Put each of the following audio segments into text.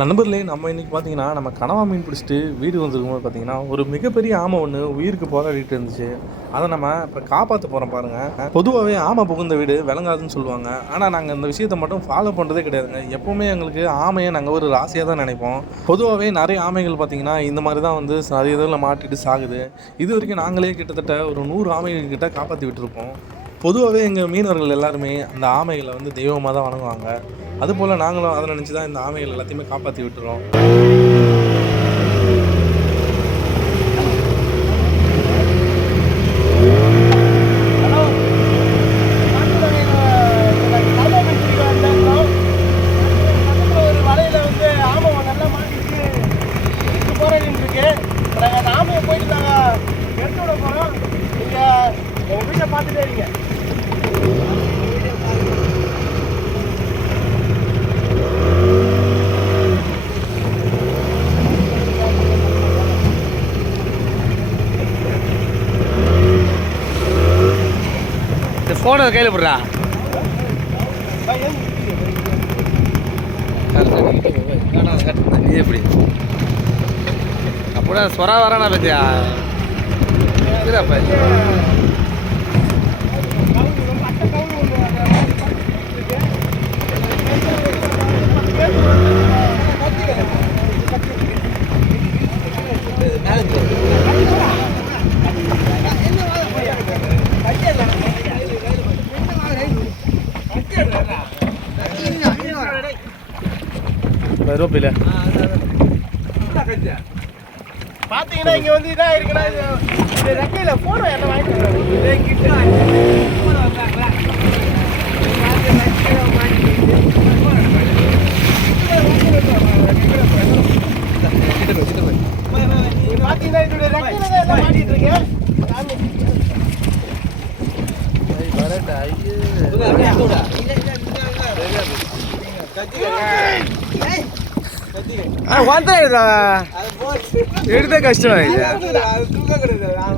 நண்பர்களே நம்ம இன்றைக்கி பார்த்தீங்கன்னா நம்ம கனவா மீன் பிடிச்சிட்டு வீடு வந்திருக்கும்போது பார்த்தீங்கன்னா ஒரு மிகப்பெரிய ஆமை ஒன்று உயிருக்கு போராடிட்டு இருந்துச்சு. அதை நம்ம இப்போ காப்பாற்ற போகிறோம் பாருங்கள் பொதுவாகவே ஆமை புகுந்த வீடு விளங்காதுன்னு சொல்லுவாங்க. ஆனால் நாங்கள் இந்த விஷயத்தை மட்டும் ஃபாலோ பண்ணுறதே கிடையாதுங்க. எப்போவுமே எங்களுக்கு ஆமையை நாங்கள் ஒரு ராசியாக தான் நினைப்போம். பொதுவாகவே நிறைய ஆமைகள் பார்த்தீங்கன்னா இந்த மாதிரி தான் வந்து நிறைய இதில் மாட்டிட்டு சாகுது. இது வரைக்கும் நாங்களே கிட்டத்தட்ட ஒரு நூறு ஆமைகள் கிட்ட காப்பாற்றி விட்டுருப்போம். பொதுவாகவே எங்கள் மீனவர்கள் எல்லாருமே அந்த ஆமைகளை வந்து தெய்வமாக தான் வணங்குவாங்க. அதுபோல் நாங்களும் அதை நினச்சி தான் இந்த ஆமைகள் எல்லாத்தையுமே காப்பாற்றி விட்டுறோம். போயிட்டு நாங்கள் எடுத்து விட போகிறோம் நீங்கள் எங்கள் வீட்டை பார்த்துட்டே இருங்க. இந்த கையில் போடுறா. நீ எப்படி அப்படியே சொரா வரானா பத்தியா? ரோப்பில் பாத்தீங்கன்னா இங்க வந்து இதா இருக்குன்னா இந்த ரெக்கையில போன என்ன வாங்கிட்டு பாத்தீங்கன்னா இதோட ரெக்கையில தான் மாட்டிட்டு இருக்கேன். எடுத்த கஷ்டம் இது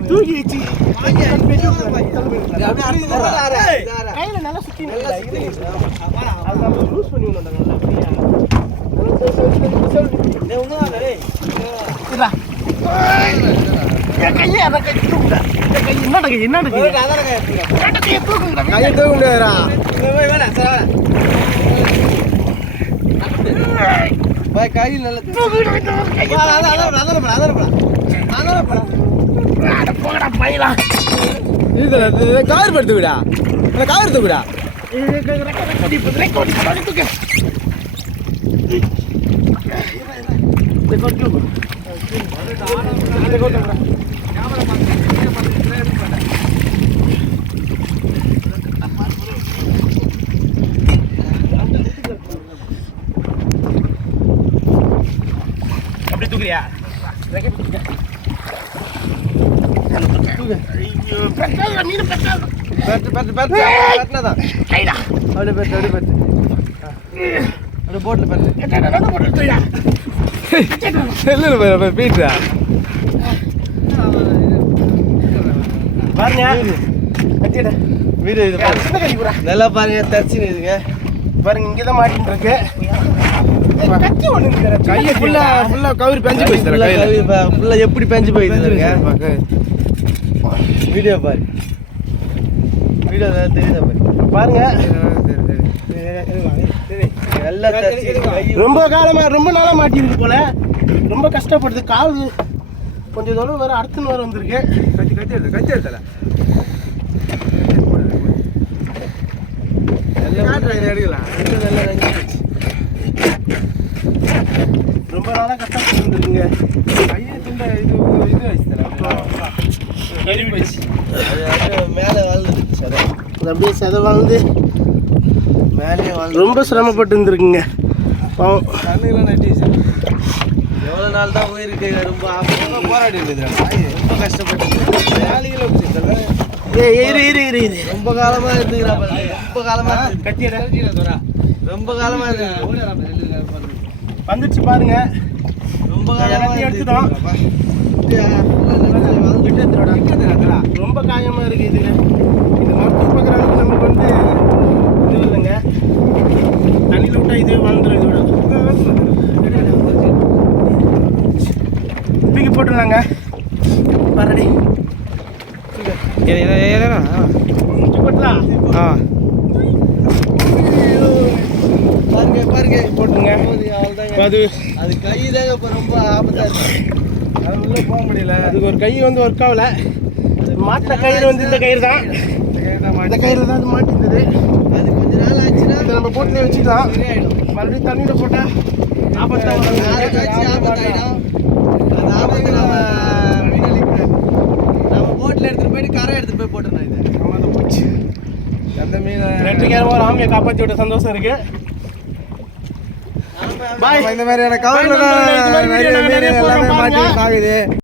தூக்கி வச்சு கையில நல்லா சுத்தி அது நம்ம லூஸ் பண்ணி விடணும் நல்லா என் கையை அதை கை தூக்குடா என் கை என்னடா கை என்னடா கை என்னடா கையை தூக்குங்கடா கையை தூக்க முடியாதுடா கையில் நல்ல தூக்குடா இந்த கையை அட போங்கடா பையலா கார் படுத்து விடா. கார் தூக்குடா ரெக்கோடி ரெக்கோடி ரெக்கோடி தூக்கு ரெக்கோடி தூக்கு அப்படி தூக்குறியா ரெக்கோடி தூக்கு ஐயோ பெட்டாத நீ பெட்டாத பெட்டு பெட்டு பெட்டு பெட்டினதான் கைடா அப்படியே பெட்டு அப்படியே பெட்டு அப்படியே போட்டில் பெட்டு பெட்டாத நான் போட்டு தூயா இல்லை பீட்டா பாருங்க கட்டிடா வீடியோ இது பாரு. சின்ன கை கூட நல்லா பாருங்க தச்சுன்னு இதுங்க பாருங்க இங்கே தான் இருக்கு கையை ஃபுல்லா ஃபுல்லா கவுரி பெஞ்சு போயிடுச்சு கையில. ஃபுல்லா எப்படி பெஞ்சு போயிடுச்சு இருக்க? வீடியோ பாரு. வீடியோ தெரியுதா பாரு. பாருங்க. ரொம்ப காலமா ரொம்ப நாளா மாட்டிருக்கு போல. ரொம்ப கஷ்டப்படுது. கால் கொஞ்சம் தூரம் வேற அடுத்துன்னு வேற வந்திருக்கு. கட்டி கட்டி எடுத்து கட்டி எடுத்தல. எடுக்கலாம். நல்லா நஞ்சு போச்சு ரொம்ப நாளா கஷ்டப்பட்டு இருந்திருக்குங்க. துண்ட இது இது அது மேலே வாழ்ந்துச்சு அதை அது அப்படியே செத வாழ்ந்து மேலேயே வாழ்ந்து ரொம்ப சிரமப்பட்டு இருந்திருக்குங்க. பாவம். கண்ணுலாம் நட்டிச்சு எவ்வளோ நாள் தான் உயிருக்கு ரொம்ப போராடி ரொம்ப கஷ்டப்பட்டு வேலைகளை வச்சுருந்தாங்க. ஏ இரு இரு இரு இரு. ரொம்ப காலமா இருந்துக்கிறா பாருங்க. ரொம்ப காலமா கட்டிடா ரொம்ப காலமா இருக்கு வந்துச்சு பாருங்க ரொம்ப எல்லாத்தையும் எடுத்துதான் ரொம்ப காயமாக இருக்குது இதில் இது மருத்துவ பார்க்குற நமக்கு வந்து இது இல்லைங்க தண்ணியில் விட்டால் இதே வளர்ந்துடும் இதோட தூக்கி போட்டுடலாங்க பரடி போட்டுலாம் ஆ பாருங்க அவ்வளோதாங்க அது அது கை தாங்க இப்போ ரொம்ப ஆபத்தா இருக்கு. அது உள்ள போக முடியல. அதுக்கு ஒரு கை வந்து ஒர்க் ஆகல. மாட்டின கயிறு வந்து இந்த கயிறு தான். இந்த கயிறு தான் அது மாட்டிருந்தது அது கொஞ்ச நாள் ஆச்சுன்னா இதை நம்ம போட்டுலேயே வச்சுக்கலாம். மறுபடியும் தண்ணியில் போட்டால் ஆபத்தாக ஆபத்தாயிடும் அந்த ஆபத்து நம்ம நம்ம போட்டில் எடுத்துட்டு போயிட்டு கரை எடுத்துட்டு போய் போட்டுருந்தோம் இது. அந்த மீன் வெற்றிகரமாக ஒரு ஆமையை காப்பாற்றி விட்ட சந்தோஷம் இருக்கு பாய் இந்த மாதிரியான கவர்ல Bye நண்பர்களே. இது மாதிரி video நிறைய நாங்க மீன் நிறைய எல்லாமே போடுறோம் மாட்டி. சாகுது.